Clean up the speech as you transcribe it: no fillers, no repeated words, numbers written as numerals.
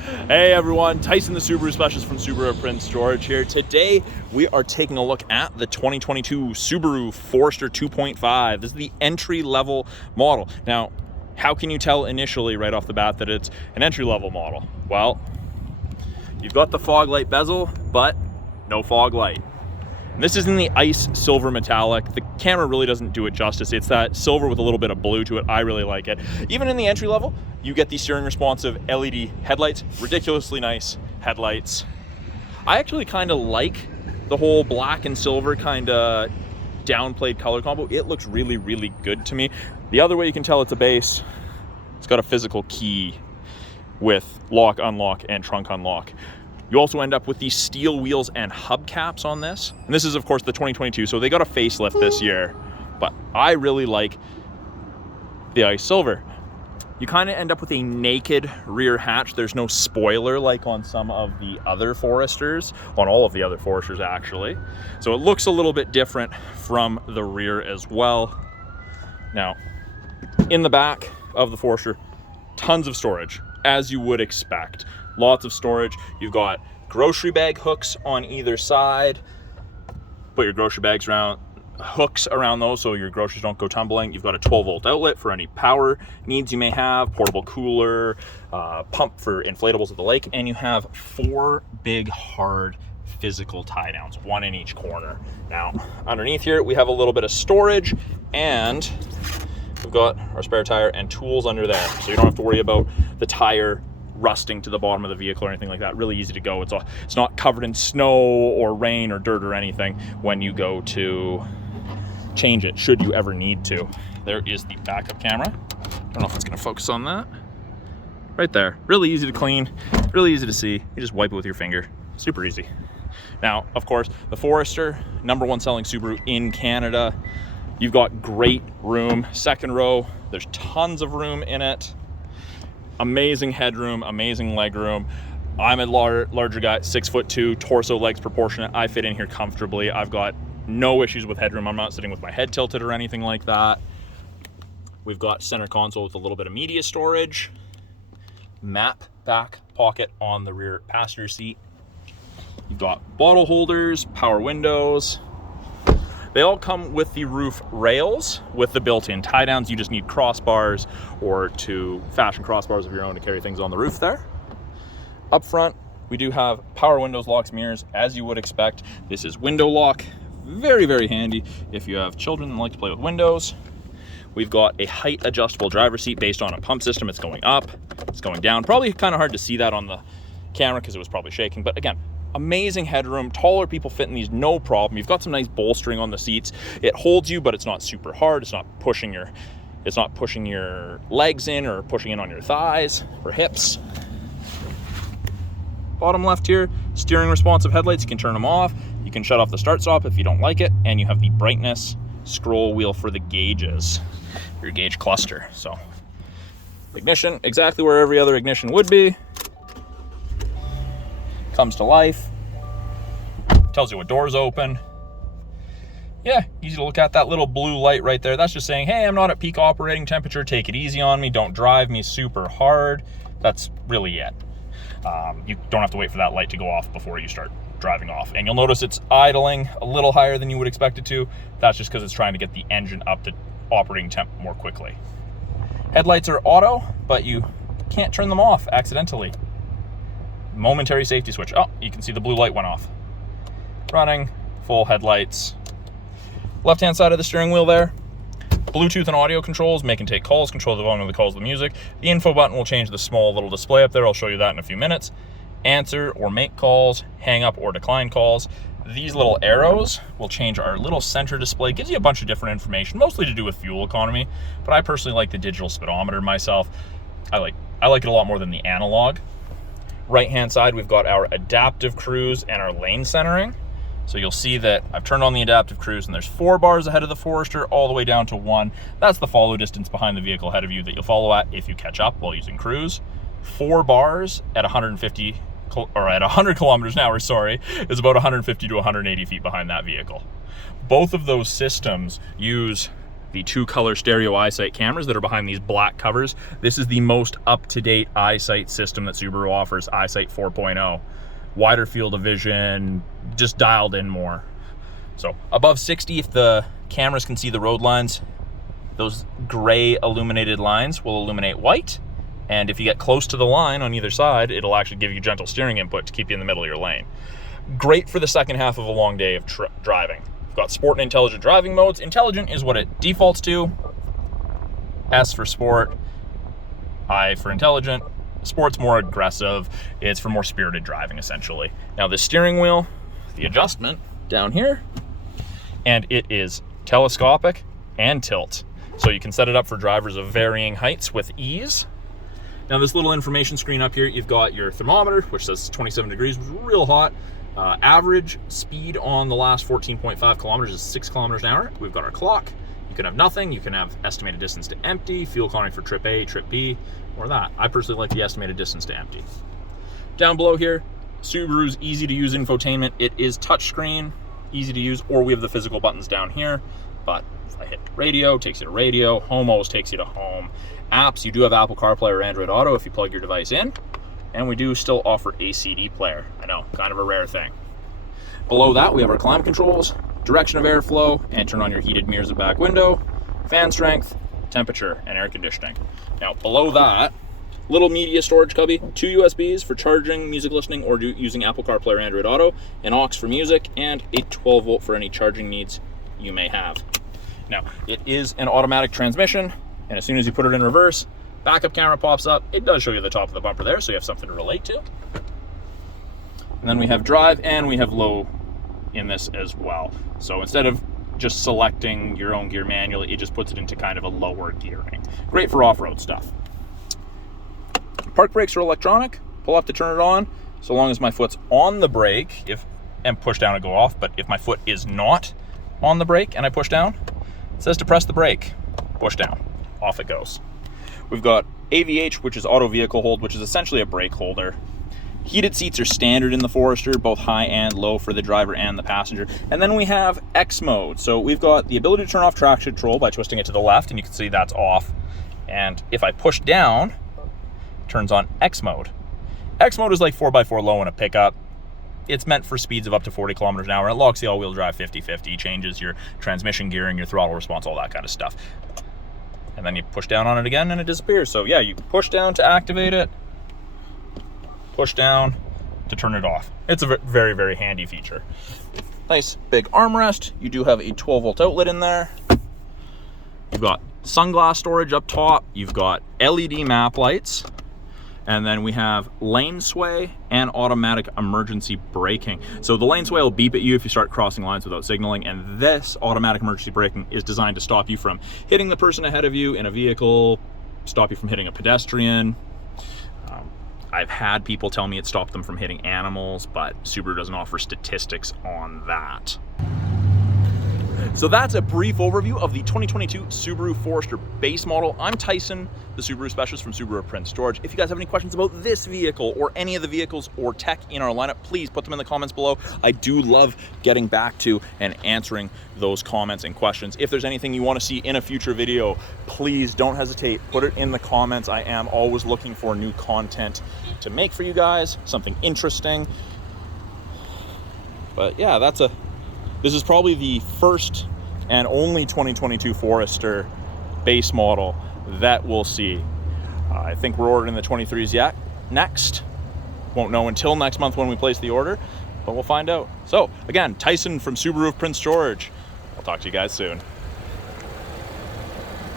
Hey everyone, Tyson the Subaru Specialist from Subaru Print Storage here. Today we are taking a look at the 2022 Subaru Forester 2.5. This is the entry-level model. Now, how can you tell initially right off the bat that it's an entry-level model? Well, you've got the fog light bezel, but no fog light. And this is in the ice silver metallic. The camera really doesn't do it justice. It's that silver with a little bit of blue to it. I really like it. Even in the entry level, you get these steering responsive LED headlights, ridiculously nice headlights. I actually kind of like the whole black and silver kind of downplayed color combo. It looks really, really good to me. The other way you can tell it's a base, it's got a physical key with lock, unlock, and trunk unlock. You also end up with these steel wheels and hubcaps on this. And this is, of course, the 2022, so they got a facelift this year. But I really like the ice silver. You kind of end up with a naked rear hatch. There's no spoiler like on some of the other Foresters, on all of the other Foresters actually. So it looks a little bit different from the rear as well. Now, in the back of the Forester, tons of storage, as you would expect. Lots of storage. You've got grocery bag hooks on either side. Put your grocery bags around, hooks around those so your groceries don't go tumbling. You've got a 12-volt outlet for any power needs you may have, portable cooler, pump for inflatables at the lake, and you have 4 big hard physical tie downs, 1 in each corner. Now, underneath here, we have a little bit of storage, and we've got our spare tire and tools under there, so you don't have to worry about the tire rusting to the bottom of the vehicle or anything like that. Really easy to go. It's not covered in snow or rain or dirt or anything when you go to change it, should you ever need to. There is the backup camera. I don't know if it's going to focus on that. Right there. Really easy to clean, really easy to see. You just wipe it with your finger. Super easy. Now, of course, the Forester, #1 selling Subaru in Canada. You've got great room. Second row, there's tons of room in it. Amazing headroom, amazing legroom. I'm a larger guy, 6'2", torso, legs proportionate. I fit in here comfortably. I've got no issues with headroom. I'm not sitting with my head tilted or anything like that. We've got center console with a little bit of media storage. Map back pocket on the rear passenger seat. You've got bottle holders, power windows. They all come with the roof rails with the built-in tie downs. You just need crossbars or to fashion crossbars of your own to carry things on the roof there. Up front, we do have power windows, locks, mirrors, as you would expect. This is window lock. Very, very handy if you have children that like to play with windows. We've got a height adjustable driver's seat based on a pump system. It's going up, it's going down. Probably kind of hard to see that on the camera because it was probably shaking, but again, amazing headroom. Taller people fit in these no problem. You've got some nice bolstering on the seats. It holds you, but it's not super hard. It's not pushing your legs in or pushing in on your thighs or hips. Bottom left here, steering responsive headlights. You can turn them off. You can shut off the start stop if you don't like it, and you have the brightness scroll wheel for the gauges, your gauge cluster. So ignition, exactly where every other ignition would be. Comes to life, tells you what doors open. Yeah, easy to look at. That little blue light right there, that's just saying, hey, I'm not at peak operating temperature, take it easy on me, don't drive me super hard. That's really it. You don't have to wait for that light to go off before you start driving off. And you'll notice it's idling a little higher than you would expect it to. That's just because it's trying to get the engine up to operating temp more quickly. Headlights are auto, but you can't turn them off accidentally. Momentary safety switch. Oh, you can see the blue light went off. Running, full headlights. Left-hand side of the steering wheel there. Bluetooth and audio controls, make and take calls, control the volume of the calls, the music. The info button will change the small little display up there. I'll show you that in a few minutes. Answer or make calls, hang up or decline calls. These little arrows will change our little center display. It gives you a bunch of different information, mostly to do with fuel economy, but I personally like the digital speedometer myself. I like it a lot more than the analog. Right-hand side, we've got our adaptive cruise and our lane centering. So you'll see that I've turned on the adaptive cruise and there's 4 bars ahead of the Forester all the way down to 1. That's the follow distance behind the vehicle ahead of you that you'll follow at if you catch up while using cruise. 4 bars at 150 or at 100 kilometers an hour, sorry, is about 150 to 180 feet behind that vehicle. Both of those systems use the 2-color stereo eyesight cameras that are behind these black covers. This is the most up-to-date eyesight system that Subaru offers, Eyesight 4.0. Wider field of vision, just dialed in more. So above 60, if the cameras can see the road lines, those gray illuminated lines will illuminate white. And if you get close to the line on either side, it'll actually give you gentle steering input to keep you in the middle of your lane. Great for the second half of a long day of driving. We've got sport and intelligent driving modes. Intelligent is what it defaults to. S for sport, I for intelligent. Sport's more aggressive. It's for more spirited driving, essentially. Now the steering wheel, the adjustment down here, and it is telescopic and tilt. So you can set it up for drivers of varying heights with ease. Now this little information screen up here, you've got your thermometer, which says 27 degrees, was real hot. Average speed on the last 14.5 kilometers is 6 kilometers an hour. We've got our clock. You can have nothing. You can have estimated distance to empty, fuel economy for trip A, trip B, or that. I personally like the estimated distance to empty. Down below here, Subaru's easy to use infotainment. It is touchscreen, easy to use, or we have the physical buttons down here. But if I hit radio, it takes you to radio. Home always takes you to home. Apps, you do have Apple CarPlay or Android Auto if you plug your device in. And we do still offer a CD player. I know, kind of a rare thing. Below that, we have our climate controls, direction of airflow, and turn on your heated mirrors and back window, fan strength, temperature, and air conditioning. Now, below that, little media storage cubby, 2 USBs for charging, music listening, or using Apple CarPlay or Android Auto, an aux for music, and a 12 volt for any charging needs you may have. Now, it is an automatic transmission, and as soon as you put it in reverse, backup camera pops up. It does show you the top of the bumper there, so you have something to relate to. And then we have drive, and we have low in this as well. So instead of just selecting your own gear manually, it just puts it into kind of a lower gearing. Great for off-road stuff. Park brakes are electronic. Pull up to turn it on. So long as my foot's on the brake, and push down and go off. But if my foot is not on the brake and I push down, it says to press the brake. Push down. Off it goes. We've got AVH, which is auto vehicle hold, which is essentially a brake holder. Heated seats are standard in the Forester, both high and low for the driver and the passenger. And then we have X mode. So we've got the ability to turn off traction control by twisting it to the left, and you can see that's off. And if I push down, it turns on X mode. X mode is like 4x4 low in a pickup. It's meant for speeds of up to 40 kilometers an hour. It locks the all-wheel drive 50-50, changes your transmission gearing, your throttle response, all that kind of stuff. And then you push down on it again and it disappears. So yeah, you push down to activate it, push down to turn it off. It's a very, very handy feature. Nice big armrest. You do have a 12 volt outlet in there. You've got sunglass storage up top. You've got LED map lights. And then we have lane sway and automatic emergency braking. So the lane sway will beep at you if you start crossing lines without signaling, and this automatic emergency braking is designed to stop you from hitting the person ahead of you in a vehicle, stop you from hitting a pedestrian. I've had people tell me it stopped them from hitting animals, but Subaru doesn't offer statistics on that. So that's a brief overview of the 2022 Subaru Forester base model. I'm Tyson, the Subaru specialist from Subaru Prince Storage. If you guys have any questions about this vehicle or any of the vehicles or tech in our lineup, please put them in the comments below. I do love getting back to and answering those comments and questions. If there's anything you want to see in a future video, please don't hesitate. Put it in the comments. I am always looking for new content to make for you guys, something interesting. But yeah, this is probably the first and only 2022 Forester base model that we'll see. I think we're ordering the 23s yet. Next. Won't know until next month when we place the order, but we'll find out. So again, Tyson from Subaru Prince George. I'll talk to you guys soon.